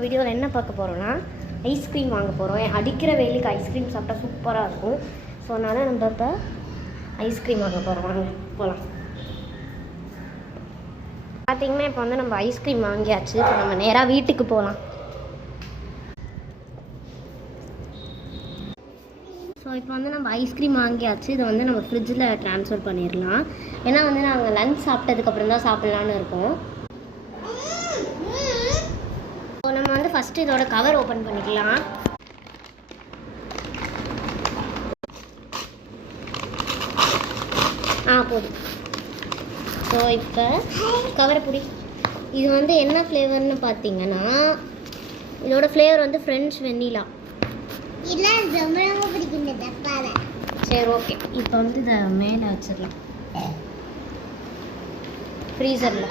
நம்ம வீடியோவில் என்ன பார்க்க போகிறோன்னா ஐஸ்கிரீம் வாங்க போகிறோம். அடிக்கிற வெயிலுக்கு ஐஸ்கிரீம் சாப்பிட்டா சூப்பராக இருக்கும். ஸோ அதனால் நம்ம இப்போ ஐஸ்கிரீம் வாங்க போகிறோம். வாங்க போகலாம். பார்த்திங்கன்னா இப்போ வந்து நம்ம ஐஸ்கிரீம் வாங்கியாச்சு. இப்போ நம்ம நேராக வீட்டுக்கு போகலாம். ஸோ இப்போ வந்து நம்ம ஐஸ்கிரீம் வாங்கியாச்சு. இதை வந்து நம்ம ஃப்ரிட்ஜில் ட்ரான்ஸ்ஃபர் பண்ணிடலாம். ஏன்னா வந்து நாங்கள் லன்ச் சாப்பிட்டதுக்கப்புறம் தான் சாப்பிட்லான்னு இருக்கோம். ஸோ நம்ம வந்து ஃபஸ்ட்டு இதோட கவர் ஓப்பன் பண்ணிக்கலாம். போதும். ஸோ இப்போ கவரை பிடி. இது வந்து என்ன ஃப்ளேவர்னு பார்த்தீங்கன்னா இதோட ஃப்ளேவர் வந்து ஃப்ரெஞ்ச் வெண்ணிலா. சரி, ஓகே. இப்போ வந்து இதை மேலே வச்சிடலாம் ஃப்ரீசரில்.